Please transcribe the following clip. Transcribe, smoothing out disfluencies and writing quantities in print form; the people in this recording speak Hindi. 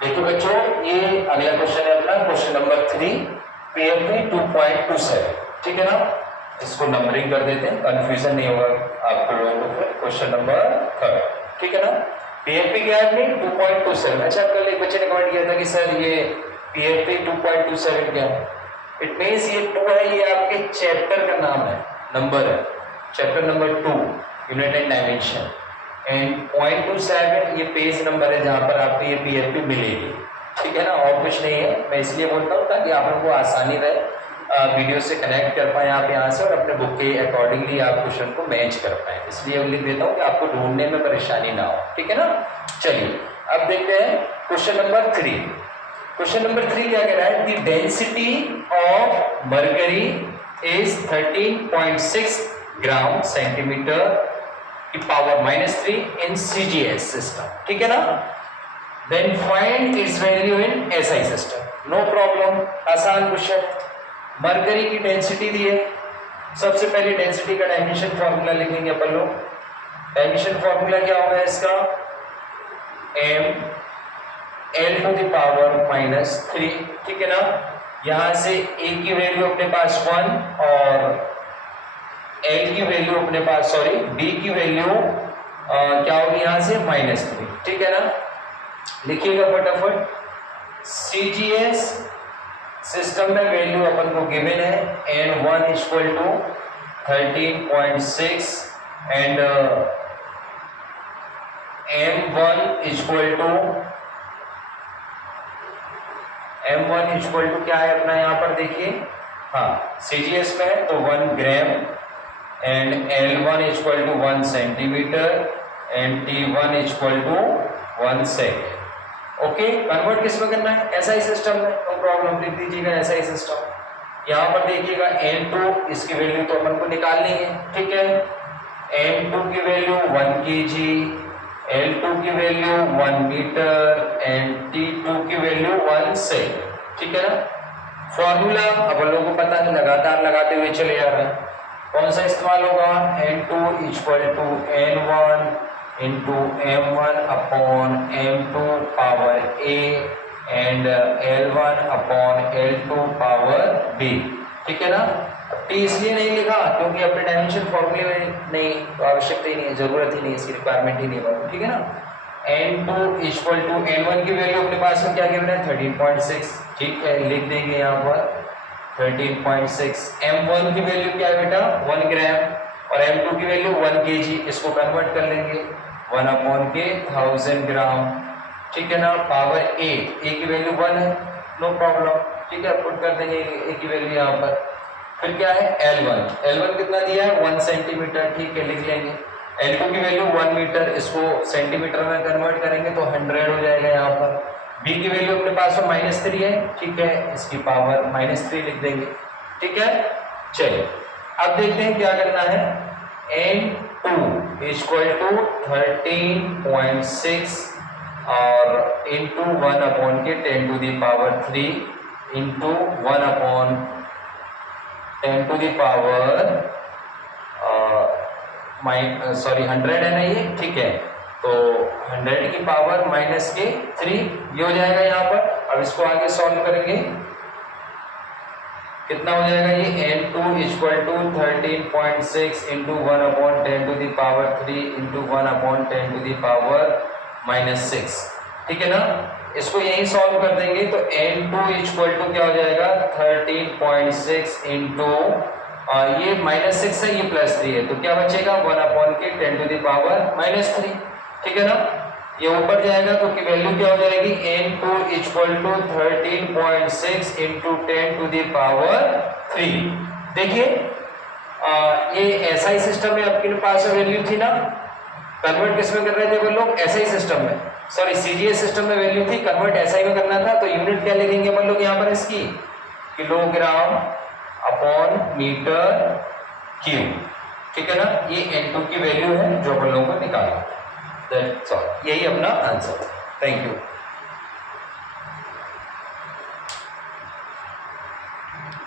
देखिए बच्चों, ये अगला क्वेश्चन है अपना क्वेश्चन नंबर 3 पीएफपी 2.27। ठीक है ना, इसको नंबरिंग कर देते हैं, कंफ्यूजन नहीं होगा आपको लोगों को। फिर क्वेश्चन नंबर 3, ठीक है ना, पीएफपी क्या है अपनी 2.27। अच्छा, कल एक बच्चे ने कमेंट किया था कि सर ये पीएफपी 2.27 क्या है। इट मीन्स ये 2 है, ये आपके चैप्टर का नाम है, नंबर है, chapter number 2 unit and dimension. And 0.27 ये पेज नंबर है जहां पर आपको ये पीएफपी मिलेगी। ठीक है ना, और कुछ नहीं है। मैं इसलिए बोलता हूँ ताकि आप लोगों को आसानी रहे, वीडियो से कनेक्ट कर पाए आप यहाँ से और अपने बुक के अकॉर्डिंगली आप क्वेश्चन को मैच कर पाए। इसलिए लिख देता हूँ कि आपको ढूंढने में परेशानी ना हो। ठीक है ना, चलिए अब देखते हैं क्वेश्चन नंबर 3। क्वेश्चन नंबर 3 क्या कह रहा है, the density of mercury is 13.6 gram centimetre की पावर -3 इन CGS सिस्टम। ठीक है ना, then find its value in SI system. No problem, आसान क्वेश्चन। मरकरी की डेंसिटी दी है, सबसे पहले डेंसिटी का डायमेंशन फॉर्मूला लिखेंगे अपन लोग। डायमेंशन फॉर्मूला क्या होगा इसका, m L to the power -3। ठीक है ना, यहां से a की वैल्यू अपने पास 1 और L की वैल्यू अपने पास, सॉरी B की वैल्यू क्या होगी यहां से -3। ठीक है ना, लिखिएगा फटाफट। CGS सिस्टम में वैल्यू अपन को गिवन है N1 equal to 13.6 and M1 equal to क्या है अपना यहाँ पर देखिए, हाँ CGS में है तो 1 gram and L1 equal to 1 centimetre and T1 equal to 1 second. Okay, convert किस में करना है, SI सिस्टम में, नो प्रॉब्लम, लिख दीजिएगा SI सिस्टम। यहाँ पर देखिएगा N2 इसकी वैल्यू तो अपन को निकालनी है। ठीक है, N2 की वैल्यू 1 kg, L2 की वैल्यू 1 मीटर एंड T2 की वैल्यू 1 सेकेंड। ठीक है ना, फॉर्मूला अपन लोगों को पता है, लगातार लगाते हुए चले जा रहे हैं। कौन सा इस्तेमाल होगा, N2 equal to N1 into M1 upon M2 power A and L1 upon L2 power B। ठीक है ना, T इसलिए नहीं लिखा क्योंकि अपने डायमेंशन फॉर्मूले में नहीं, तो आवश्यकता ही नहीं है, जरूरत ही नहीं है, इसकी रिक्वायरमेंट ही नहीं है। ठीक है ना, N2 इक्वल टू N1 की वैल्यू अपने पास में क्या गिवन है 13.6। ठीक है, लिख देंगे यहाँ पर 13.6। M1 की वैल्यू क्या है बेटा 1 ग्राम और M2 की वैल्यू 1 kg, इसको कन्वर्ट कर लेंगे 1 अपॉन के 1000 ग्राम। ठीक है ना, पावर A की वैल्यू 1 है, नो प्रॉब्लम। ठीक है, पुट कर देंगे A की वैल्यू यहाँ पर। फिर क्या है L1 कितना दिया है 1 सेंटीमीटर। ठीक है, लिख लेंगे। L2 की वैल्यू 1 मीटर, इसको सेंटीमीटर में कन्वर्ट करेंगे तो 100 हो जाएगा यहाँ पर। B की वैल्यू अपने पास में -3 है। ठीक है, इसकी पावर -3 लिख देंगे। ठीक है, चलिए अब देखते हैं क्या करना है। N2 इक्वल टू 13.6 और इंटू 1 अपॉन के 10 to the power 3 into 1 upon 10 to the power sorry 100 है ना ये। ठीक है, तो 100 की पावर -3 ये हो जाएगा यहाँ पर। अब इसको आगे सॉल्व करेंगे, कितना हो जाएगा ये N2 equal to 13.6 into 1 upon 10 to the power 3 into 1 upon 10 to the power -6। ठीक है ना, इसको यही सॉल्व कर देंगे तो N2 इक्वल टू क्या हो जाएगा 13.6 इंटू ये -6 है, ये +3 है, तो क्या बचेगा 1 अपॉन के 10 टू दी पावर -3। ठीक है ना, ये ऊपर जाएगा तो की वैल्यू क्या हो जाएगी N2 equal to 13.6 into 10 to the power 3। देखिए ये SI सिस्टम में आपके पास वैल्यू थी ना, कन्वर्ट किस में कर रहे थे वो लोग SI सिस्टम में, सॉरी CGS सिस्टम में वैल्यू थी, कन्वर्ट SI में करना था। तो यूनिट क्या लिखेंगे अपन लोग यहाँ पर इसकी, किलोग्राम अपॉन मीटर क्यूब। ठीक है ना, ये N2 की वैल्यू है जो अपन लोगों को निकालना। दैट्स ऑल, यही अपना आंसर। Thank you.